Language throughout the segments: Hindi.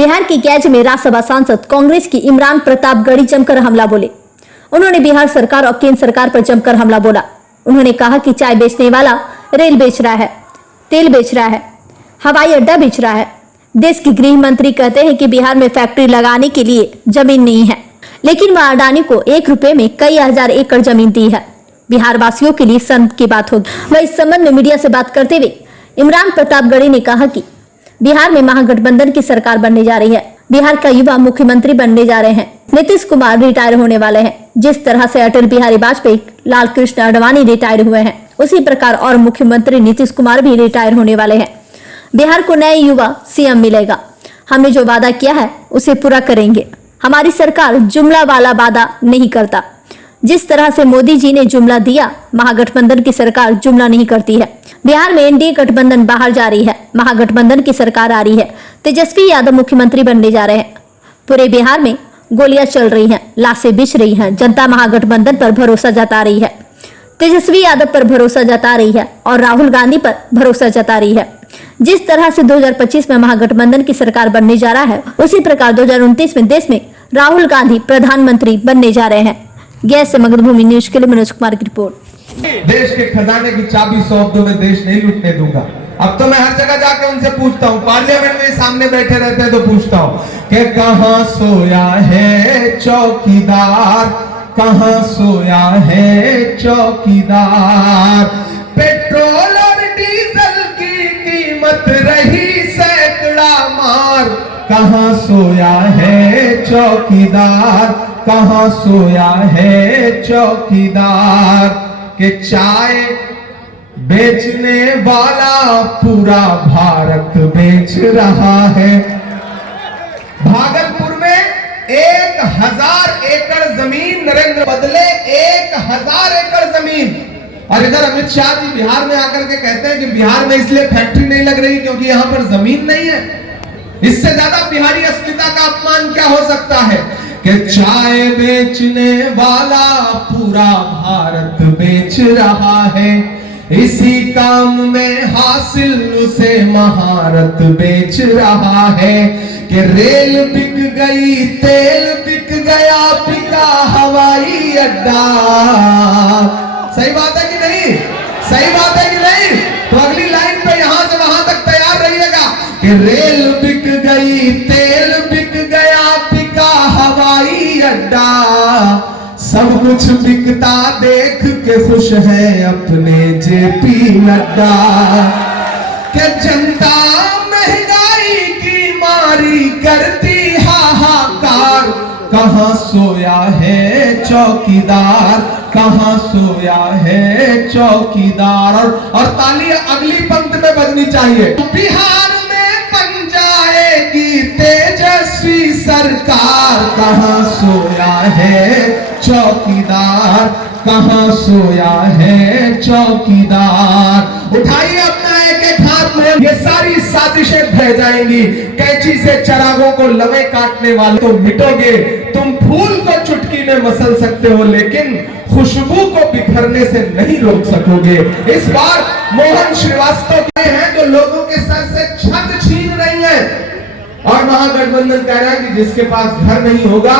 बिहार के कैच में राज्यसभा सांसद कांग्रेस की इमरान प्रतापगढ़ी जमकर हमला बोले। उन्होंने बिहार सरकार और केंद्र सरकार पर जमकर हमला बोला। उन्होंने कहा कि चाय बेचने वाला रेल बेच रहा है, तेल बेच रहा है, हवाई अड्डा बेच रहा है। देश के गृह मंत्री कहते हैं कि बिहार में फैक्ट्री लगाने के लिए जमीन नहीं है, लेकिन वह अडानी को 1 रुपए में कई हजार एकड़ जमीन दी है। बिहार वासियों के लिए शर्म की बात होगी। वह इस संबंध में मीडिया से बात करते हुए इमरान प्रतापगढ़ी ने कहा कि बिहार में महागठबंधन की सरकार बनने जा रही है। बिहार का युवा मुख्यमंत्री बनने जा रहे हैं। नीतीश कुमार रिटायर होने वाले हैं। जिस तरह से अटल बिहारी वाजपेयी, लाल कृष्ण आडवाणी रिटायर हुए हैं, उसी प्रकार और मुख्यमंत्री नीतीश कुमार भी रिटायर होने वाले हैं। बिहार को नए युवा सीएम मिलेगा। हमने जो वादा किया है उसे पूरा करेंगे। हमारी सरकार जुमला वाला वादा नहीं करता। जिस तरह से मोदी जी ने जुमला दिया, महागठबंधन की सरकार जुमला नहीं करती है। बिहार में एनडीए गठबंधन बाहर जा रही है, महागठबंधन की सरकार आ रही है। तेजस्वी यादव मुख्यमंत्री बनने जा रहे हैं। पूरे बिहार में गोलियां चल रही हैं, लाशें बिछ रही हैं। जनता महागठबंधन पर भरोसा जता रही है, तेजस्वी यादव पर भरोसा जता रही है और राहुल गांधी पर भरोसा जता रही है। जिस तरह से 2025 में महागठबंधन की सरकार बनने जा रहा है, उसी प्रकार 2029 में देश में राहुल गांधी प्रधानमंत्री बनने जा रहे हैं। गैस से मगधभूमि न्यूज के लिए मनोज कुमार की रिपोर्ट। देश के खजाने की चाबी सौंप दो, मैं देश नहीं लूटने दूंगा। अब तो मैं हर जगह जाके उनसे पूछता हूँ, पार्लियामेंट में सामने बैठे रहते हैं तो पूछता हूँ कि कहाँ सोया है चौकीदार, कहाँ सोया है चौकीदार। पेट्रोल और डीजल की कीमत रही सैकड़ा मार, कहाँ सोया है चौकीदार, कहाँ सोया है चौकीदार। के चाय बेचने वाला पूरा भारत बेच रहा है। भागलपुर में 1000 एकड़ जमीन नरेंद्र बदले 1000 एकड़ जमीन। और इधर अमित शाह जी बिहार में आकर के कहते हैं कि बिहार में इसलिए फैक्ट्री नहीं लग रही क्योंकि यहां पर जमीन नहीं है। इससे ज्यादा बिहारी अस्मिता का अपमान क्या हो सकता है कि चाय बेचने वाला पूरा भारत बेच रहा है। इसी काम में हासिल उसे महारत बेच रहा है। कि रेल बिक गई, तेल बिक गया, बिका हवाई अड्डा। सही बात है कि नहीं? सही बात है कि नहीं? तो अगली लाइन पे यहां से वहां तक तैयार रहिएगा कि रेल बिक गई, तेल बिक गया, बिका हवाई अड्डा। सब कुछ बिकता देख के खुश है अपने जेपी नड्डा। के जनता महंगाई की मारी करती हाहाकार, कहाँ सोया है चौकीदार, कहाँ सोया है चौकीदार। और ताली अगली पंक्ति में बजनी चाहिए। बिहार में बन जाएगी तेजस्वी सरकार, कहाँ सोया है चौकीदार, कहाँ सोया है चौकीदार। उठाइए अपना एक एक हाथ में। ये सारी साजिशें ढह जाएंगी। कैंची से चरागों को लवे काटने वाले तो मिटोगे। तुम फूल को चुटकी में मसल सकते हो, लेकिन खुशबू को बिखरने से नहीं रोक सकोगे। इस बार मोहन श्रीवास्तव के हैं जो लोगों के सर से छत छीन रही है। और महागठबंधन कह रहा है कि जिसके पास घर नहीं होगा,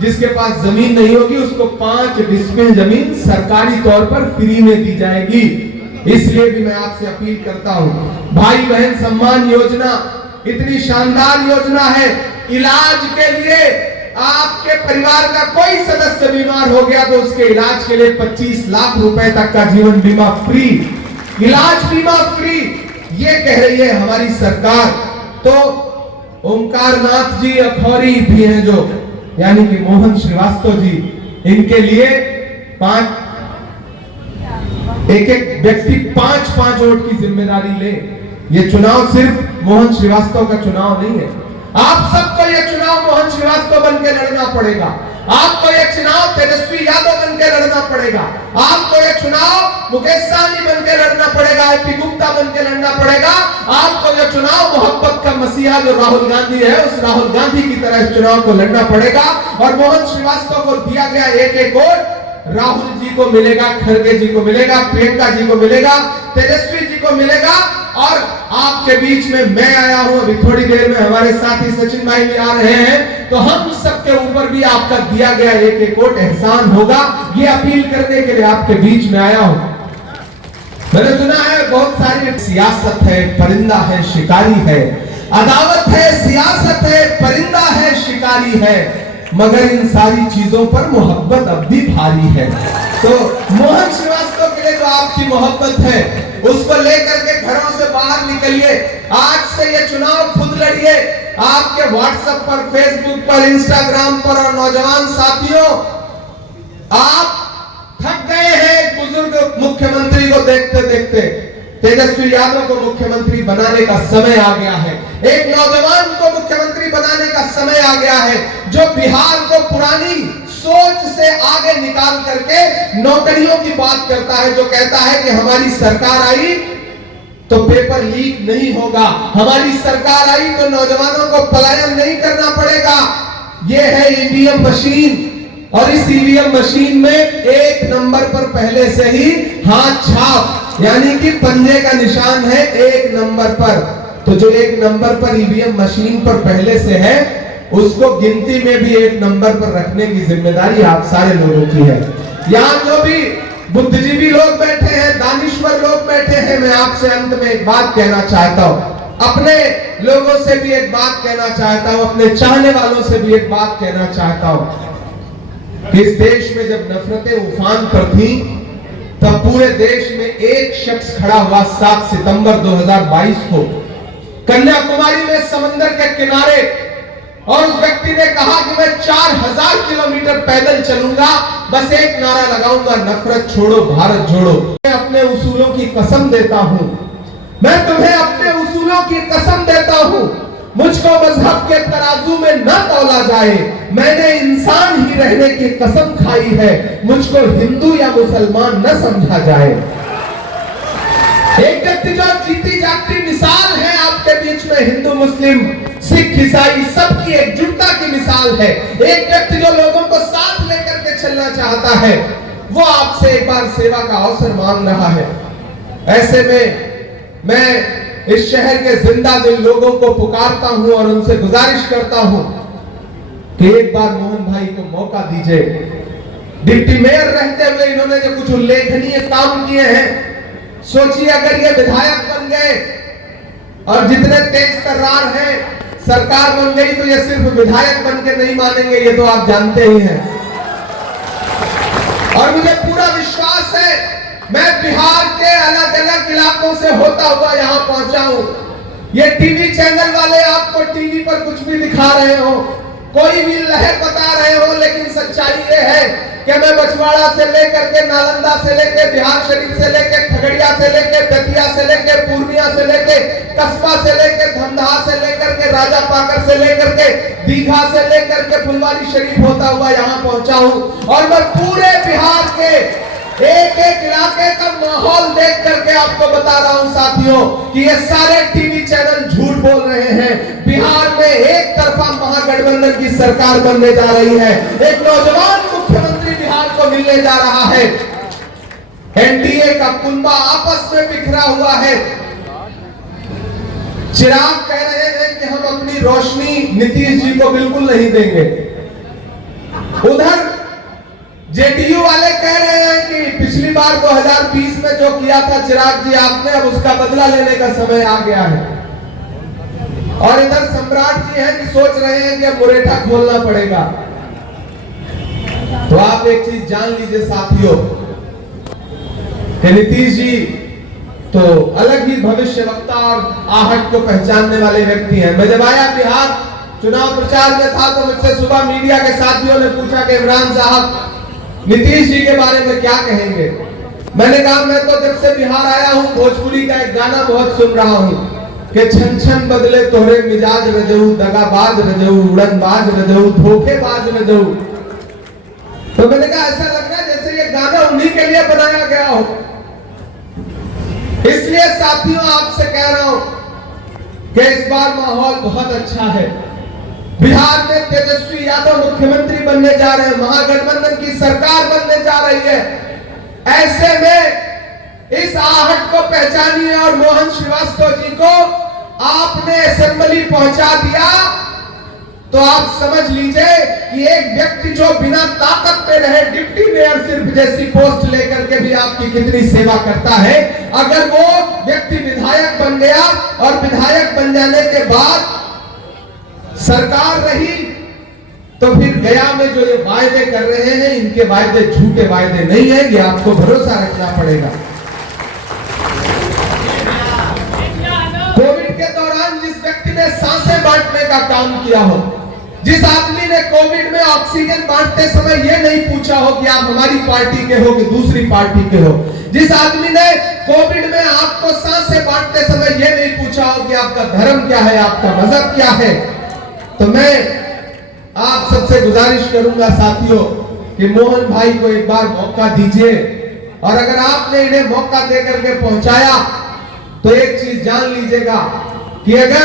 जिसके पास जमीन नहीं होगी, उसको 5 डिस्मिल जमीन सरकारी तौर पर फ्री में दी जाएगी। इसलिए भी मैं आपसे अपील करता हूं, भाई बहन सम्मान योजना इतनी शानदार योजना है। इलाज के लिए आपके परिवार का कोई सदस्य बीमार हो गया तो उसके इलाज के लिए 25 लाख रुपए तक का जीवन बीमा फ्री, इलाज बीमा फ्री, ये कह रही है हमारी सरकार। तो ओमकार नाथ जी अखौरी भी हैं जो, यानी कि मोहन श्रीवास्तव जी, इनके लिए एक एक व्यक्ति 5-5 वोट की जिम्मेदारी ले। ये चुनाव सिर्फ मोहन श्रीवास्तव का चुनाव नहीं है। आप सबको ये चुनाव मोहन श्रीवास्तव बनकर लड़ना पड़ेगा। आपको ये चुनाव तेजस्वी यादव बनकर लड़ना पड़ेगा। आपको ये चुनाव मुकेश सहनी बनकर लड़ना पड़ेगा, एपी गुप्ता बनकर लड़ना पड़ेगा। आपको ये चुनाव मोहब्बत का मसीहा जो राहुल गांधी है, उस राहुल गांधी की तरह इस चुनाव को लड़ना पड़ेगा। और मोहन श्रीवास्तव को दिया गया एक एक वोट राहुल जी को मिलेगा, खड़गे जी को मिलेगा, प्रियंका जी को मिलेगा, तेजस्वी जी को मिलेगा। और आपके बीच में मैं आया हूं। अभी थोड़ी देर में हमारे साथी सचिन भाई भी आ रहे हैं, तो हम सबके ऊपर भी आपका दिया गया एक कोट एहसान होगा, ये अपील करने के लिए आपके बीच में आया हूं। मैंने सुना है बहुत सारी सियासत है, परिंदा है, शिकारी है, अदावत है, सियासत है, परिंदा है, शिकारी है, मगर इन सारी चीजों पर मोहब्बत अब भी भारी है। तो मोहन श्रीवास्तव के लिए जो आपकी मोहब्बत है उसको लेकर के घरों से बाहर निकलिए। आज से ये चुनाव खुद लड़िए। आपके व्हाट्सएप पर, फेसबुक पर, इंस्टाग्राम पर और नौजवान साथियों, आप थक गए हैं एक बुजुर्ग मुख्यमंत्री को देखते देखते। तेजस्वी यादव को मुख्यमंत्री बनाने का समय आ गया है। एक नौजवान को मुख्यमंत्री बनाने का समय आ गया है, जो बिहार को पुरानी सोच से आगे निकाल करके नौकरियों की बात करता है, जो कहता है कि हमारी सरकार आई तो पेपर लीक नहीं होगा, हमारी सरकार आई तो नौजवानों को पलायन नहीं करना पड़ेगा। यह है ईवीएम मशीन, और इस ईवीएम मशीन में एक नंबर पर पहले से ही हाथ छाप यानी कि पंजे का निशान है एक नंबर पर। तो जो एक नंबर पर ईवीएम मशीन पर पहले से है, उसको गिनती में भी एक नंबर पर रखने की जिम्मेदारी आप सारे लोगों की है। यहाँ जो भी बुद्धिजीवी लोग बैठे हैं, दानिश्वर लोग बैठे हैं, मैं आपसे अंत में एक बात कहना चाहता हूं, अपने लोगों से भी एक बात कहना चाहता हूं, अपने चाहने वालों से भी एक बात कहना चाहता हूं कि इस देश में जब नफरतें उफान पर थी, तब पूरे देश में एक शख्स खड़ा हुआ 7 सितंबर 2022 को कन्याकुमारी में समंदर के किनारे, और उस व्यक्ति ने कहा कि मैं 4000 किलोमीटर पैदल चलूंगा, बस एक नारा लगाऊंगा, नफरत छोड़ो, भारत जोड़ो। मैं अपने उसूलों की कसम देता हूं, मैं तुम्हें अपने उसूलों की कसम देता हूं, मुझको मजहब के तराजू में न तौला जाए, मैंने इंसान ही रहने की कसम खाई है, मुझको हिंदू या मुसलमान न समझा जाए। एक व्यक्ति जो जीती जागती मिसाल है आपके बीच में, हिंदू मुस्लिम सिख ईसाई सबकी एकजुटता की मिसाल है। एक व्यक्ति जो लोगों को साथ लेकर के चलना चाहता है, वो आपसे एक बार सेवा का अवसर मांग रहा है। ऐसे में मैं इस शहर के जिंदा दिल लोगों को पुकारता हूं और उनसे गुजारिश करता हूं कि एक बार मोहन भाई को मौका दीजिए। डिप्टी मेयर रहते हुए इन्होंने जो कुछ उल्लेखनीय काम किए हैं, सोचिए अगर ये विधायक बन गए और जितने तेज तर्रार हैं, सरकार बन गई तो ये सिर्फ विधायक बन के नहीं मानेंगे, ये तो आप जानते ही हैं। और मुझे पूरा विश्वास है, मैं बिहार के अलग अलग इलाकों से होता हुआ यहाँ पहुंचा हूं। ये टीवी चैनल वाले आपको टीवी पर कुछ भी दिखा रहे हो, कोई भी लहर बता रहे हो, लेकिन सच्चाई ये है कि मैं बछवाड़ा से लेकर के, नालंदा से लेकर, बिहार शरीफ से लेकर, खगड़िया से लेकर, दतिया से लेकर, पूर्णिया से लेकर, कस्बा से लेकर, धमदाहा से लेकर के, राजा पाकर से लेकर के, दीघा से लेकर के, फुलवारी शरीफ होता हुआ यहाँ पहुंचा हूँ। और मैं पूरे बिहार के एक एक इलाके का माहौल देख करके आपको बता रहा हूं साथियों कि ये सारे टीवी चैनल झूठ बोल रहे हैं। बिहार में एक तरफा महागठबंधन की सरकार बनने जा रही है, एक नौजवान मुख्यमंत्री बिहार को मिलने जा रहा है। एनडीए का कुंबा आपस में बिखरा हुआ है। चिराग कह रहे हैं कि हम अपनी रोशनी नीतीश जी को बिल्कुल नहीं देंगे, उधर जेडीयू वाले कह रहे हैं कि पिछली बार 2020 में जो किया था चिराग जी आपने, अब उसका बदला लेने का समय आ गया है। और इधर सम्राट जी हैं कि सोच रहे हैं कि अब मुरेठा खोलना पड़ेगा। तो आप एक चीज जान लीजिए साथियों कि नीतीश जी तो अलग ही भविष्यवक्ता और आहट को पहचानने वाले व्यक्ति हैं। मैं जब आया बिहार चुनाव प्रचार में था तो मुझसे सुबह मीडिया के साथियों ने पूछा कि इमरान साहब नीतीश जी के बारे में क्या कहेंगे। मैंने कहा मैं तो जब से बिहार आया हूं भोजपुरी का एक गाना बहुत सुन रहा हूं कि छन छन बदले तोहरे मिजाज रजऊ, दगाबाज रजऊ, उड़नबाज रजऊ, धोखेबाज रजऊ। तो मैंने कहा ऐसा लग रहा है जैसे ये गाना उन्हीं के लिए बनाया गया हो। इसलिए साथियों आपसे कह रहा हूं कि इस बार माहौल बहुत अच्छा है। बिहार में तेजस्वी यादव मुख्यमंत्री बनने जा रहे हैं, महागठबंधन की सरकार बनने जा रही है। ऐसे में इस आहट को पहचानिए और मोहन श्रीवास्तव जी को आपने असेंबली पहुंचा दिया तो आप समझ लीजिए कि एक व्यक्ति जो बिना ताकत पे रहे डिप्टी मेयर सिर्फ जैसी पोस्ट लेकर के भी आपकी कितनी सेवा करता है, अगर वो व्यक्ति विधायक बन गया और विधायक बन जाने के बाद सरकार रही तो फिर गया में जो ये वायदे कर रहे हैं इनके वायदे झूठे वायदे नहीं है, ये आपको भरोसा रखना पड़ेगा। कोविड के दौरान जिस व्यक्ति ने सांसें बांटने का काम किया हो, जिस आदमी ने कोविड में ऑक्सीजन बांटते समय यह नहीं पूछा हो कि आप हमारी पार्टी के हो कि दूसरी पार्टी के हो, जिस आदमी ने कोविड में आपको सांसें बांटते समय यह नहीं पूछा हो कि आपका धर्म क्या है, आपका मजहब क्या है, तो मैं आप सबसे गुजारिश करूंगा साथियों कि मोहन भाई को एक बार मौका दीजिए और अगर आपने इन्हें मौका देकर के पहुंचाया तो एक चीज जान लीजिएगा कि अगर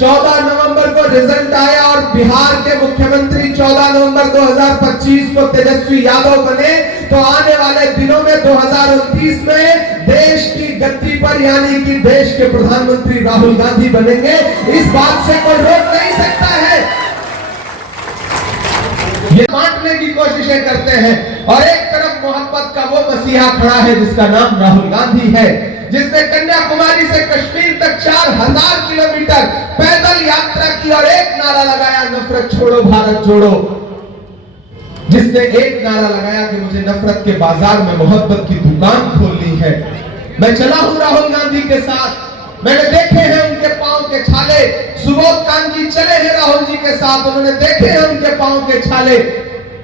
14 नवंबर को रिजल्ट आया और बिहार के मुख्यमंत्री 14 नवंबर 2025 को तेजस्वी यादव बने तो आने वाले दिनों में 2029 में देश की गद्दी पर यानी कि देश के प्रधानमंत्री राहुल गांधी बनेंगे। इस बात से कोई रोक नहीं सकता है। ये बांटने की कोशिशें करते हैं और एक तरफ मोहब्बत का वो मसीहा खड़ा है जिसका नाम राहुल गांधी है, जिसने कन्याकुमारी से कश्मीर तक 4000 किलोमीटर पैदल यात्रा की और एक नारा लगाया, नफरत छोड़ो भारत जोड़ो। जिसने एक नारा लगाया कि मुझे नफरत के बाजार में मोहब्बत की दुकान खोलनी है। मैं चला हूं राहुल गांधी के साथ, मैंने देखे हैं उनके पांव के छाले। सुबोध कांजी चले हैं राहुल जी के साथ, उन्होंने देखे हैं उनके पांव के छाले।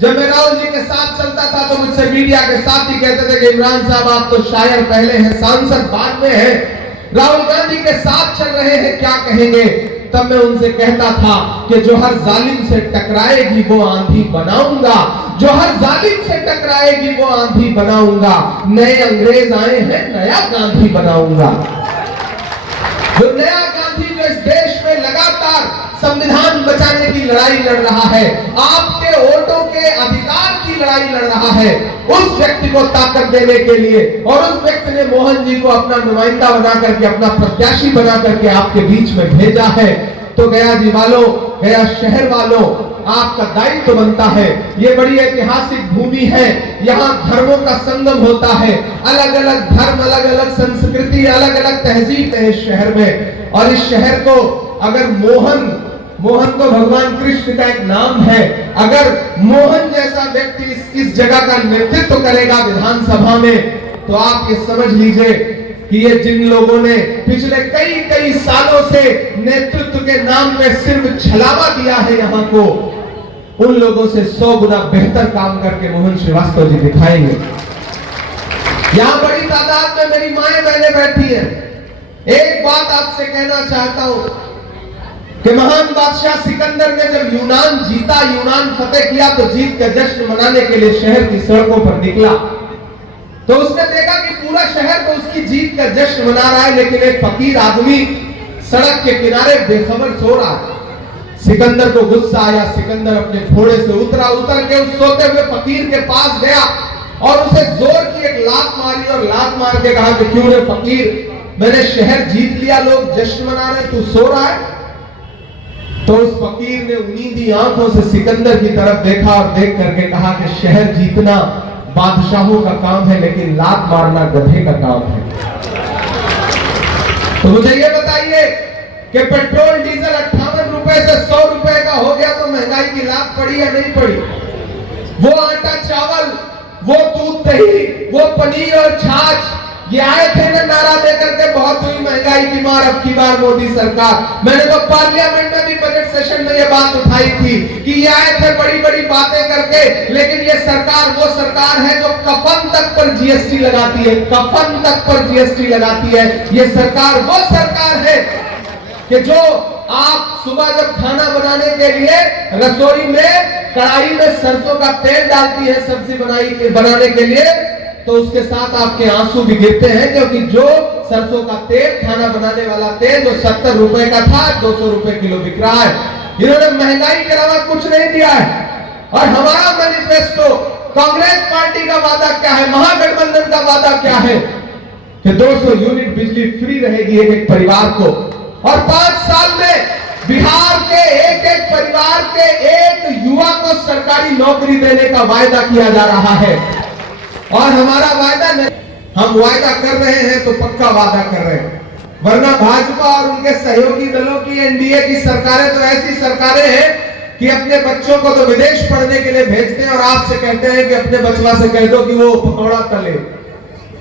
जब मैं राहुल जी के साथ चलता था तो मुझसे मीडिया के साथ ही कहते थे कि इमरान साहब आप तो शायर पहले हैं, सांसद बाद में हैं, राहुल गांधी के साथ चल रहे हैं, क्या कहेंगे? तब मैं उनसे कहता था कि जो हर जालिम से टकराएगी वो आंधी बनाऊंगा, जो हर जालिम से टकराएगी वो आंधी बनाऊंगा। नए अंग्रेज आए हैं, नया गांधी बनाऊंगा। जो नया गांधी जो इस देश में लगातार संविधान बचाने की लड़ाई लड़ रहा है, आपके वोटों के अधिकार की लड़ाई लड़ रहा है, उस व्यक्ति को ताकत देने के लिए और उस व्यक्ति ने मोहन जी को अपना नुमाइंदा बना करके, अपना प्रत्याशी बना करके आपके बीच में भेजा है। तो गया जी वालों, गया शहर वालों, आपका दायित्व बनता है। ये बड़ी ऐतिहासिक भूमि है, यहाँ धर्मों का संगम होता है, अलग अलग धर्म, अलग अलग संस्कृति, अलग अलग तहजीब है इस शहर में। और इस शहर को अगर मोहन तो भगवान कृष्ण का एक नाम है, अगर मोहन जैसा व्यक्ति इस जगह का नेतृत्व करेगा विधानसभा में, तो आप ये समझ लीजिए कि ये जिन लोगों ने पिछले कई सालों से नेतृत्व के नाम में सिर्फ छलावा दिया है यहाँ को, उन लोगों से 100 गुना बेहतर काम करके मोहन श्रीवास्तव जी दिखाएंगे। यहाँ बड़ी तादाद में मेरी माएं बहनें बैठी हैं। एक बात आपसे कहना चाहता हूं कि महान बादशाह सिकंदर ने जब यूनान जीता, यूनान फतेह किया, तो जीत का जश्न मनाने के लिए शहर की सड़कों पर निकला। तो उसने देखा कि पूरा शहर तो उसकी जीत का जश्न मना रहा है, लेकिन एक फकीर आदमी सड़क के किनारे बेखबर सो रहा है। सिकंदर को गुस्सा आया, सिकंदर अपने घोड़े से उतर के उस सोते हुए फकीर के पास गया और उसे जोर की एक लात मारी और लात मार के कहा कि क्यों रे फकीर, मैंने शहर जीत लिया, लोग जश्न मना रहे, तू सो रहा है? तो उस फकीर ने उम्मीदी आंखों से सिकंदर की तरफ देखा और देख करके कहा कि शहर जीतना बादशाहों का काम है, लेकिन लात मारना गधे का काम है। तो मुझे ये बताइए कि पेट्रोल डीजल 58 रुपए से 100 रुपए का हो गया तो महंगाई की लात पड़ी या नहीं पड़ी? वो आटा चावल, वो दूध दही, वो पनीर और छाछ, ये आए थे ना नारा देकर के बहुत हुई महंगाई की मार अब की बार मोदी सरकार। मैंने तो पार्लियामेंट में भी बजट सेशन में ये बात उठाई थी कि ये आए थे बड़ी बड़ी बातें करके, लेकिन ये सरकार वो सरकार है जो कफन तक पर जीएसटी लगाती है, कफन तक पर जीएसटी लगाती है। ये सरकार वो सरकार है कि जो आप सुबह जब खाना बनाने के लिए रसोई में कढ़ाई में सरसों का तेल डालती है सब्जी बनाने के लिए, तो उसके साथ आपके आंसू भी गिरते हैं, क्योंकि जो सरसों का तेल, खाना बनाने वाला तेल जो 70 रुपए का था 200 रुपए किलो बिक रहा है। इन्होंने महंगाई के अलावा कुछ नहीं दिया है। और हमारा मैनिफेस्टो, कांग्रेस पार्टी का वादा क्या है, महागठबंधन का वादा क्या है? कि 200 यूनिट बिजली फ्री रहेगी एक एक परिवार को, और 5 साल में बिहार के एक एक परिवार के एक युवा को सरकारी नौकरी देने का वायदा किया जा रहा है। और हमारा वायदा नहीं, हम वायदा कर रहे हैं तो पक्का वादा कर रहे हैं, वरना भाजपा और उनके सहयोगी दलों की एनडीए की सरकारें तो ऐसी सरकारें हैं कि अपने बच्चों को तो विदेश पढ़ने के लिए भेजते हैं और आपसे कहते हैं कि अपने बचवा से कह दो कि वो पकौड़ा तले।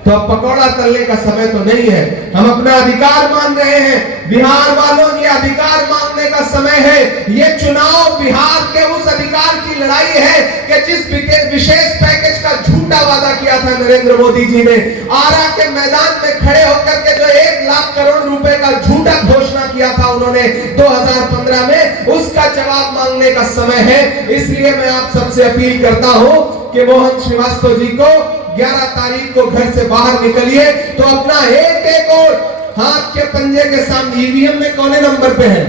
तो अब पकौड़ा तलने का समय तो नहीं है, हम अपना अधिकार मांग रहे हैं। बिहार वालों, ये अधिकार मांगने का समय है। ये चुनाव बिहार के उस अधिकार की लड़ाई है कि जिस विशेष पैकेज का झूठा वादा किया था नरेंद्र मोदी जी ने, आरा के मैदान में खड़े होकर के जो 1 लाख करोड़ रुपए का झूठा घोषणा किया था उन्होंने 2015 में, उसका जवाब मांगने का समय है। इसलिए मैं आप सबसे अपील करता हूं कि मोहन श्रीवास्तव जी को 11 तारीख को घर से बाहर निकलिए तो अपना एक एक वोट हाथ के पंजे के सामने, ईवीएम में कौन नंबर पे है,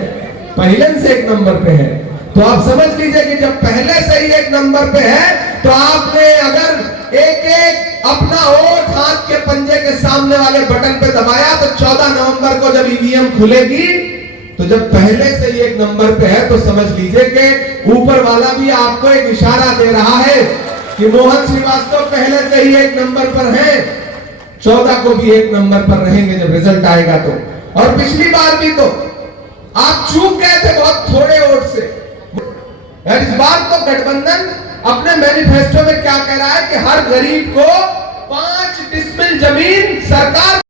पहले से 1 नंबर पे है, तो आप समझ लीजिए कि जब पहले से ही 1 नंबर पे है तो आपने अगर एक एक अपना वोट हाथ के पंजे के सामने वाले बटन पे दबाया तो 14 नवंबर को जब ईवीएम खुलेगी, तो जब पहले से ही 1 नंबर पे है तो समझ लीजिए कि ऊपर वाला भी आपको एक इशारा दे रहा है कि मोहन श्रीवास्तव पहले से ही 1 नंबर पर हैं, 14 को भी 1 नंबर पर रहेंगे जब रिजल्ट आएगा तो। और पिछली बार भी तो आप चूक गए थे बहुत थोड़े वोट से। इस बार तो गठबंधन अपने मैनिफेस्टो में क्या कह रहा है कि हर गरीब को 5 डिसमिल जमीन सरकार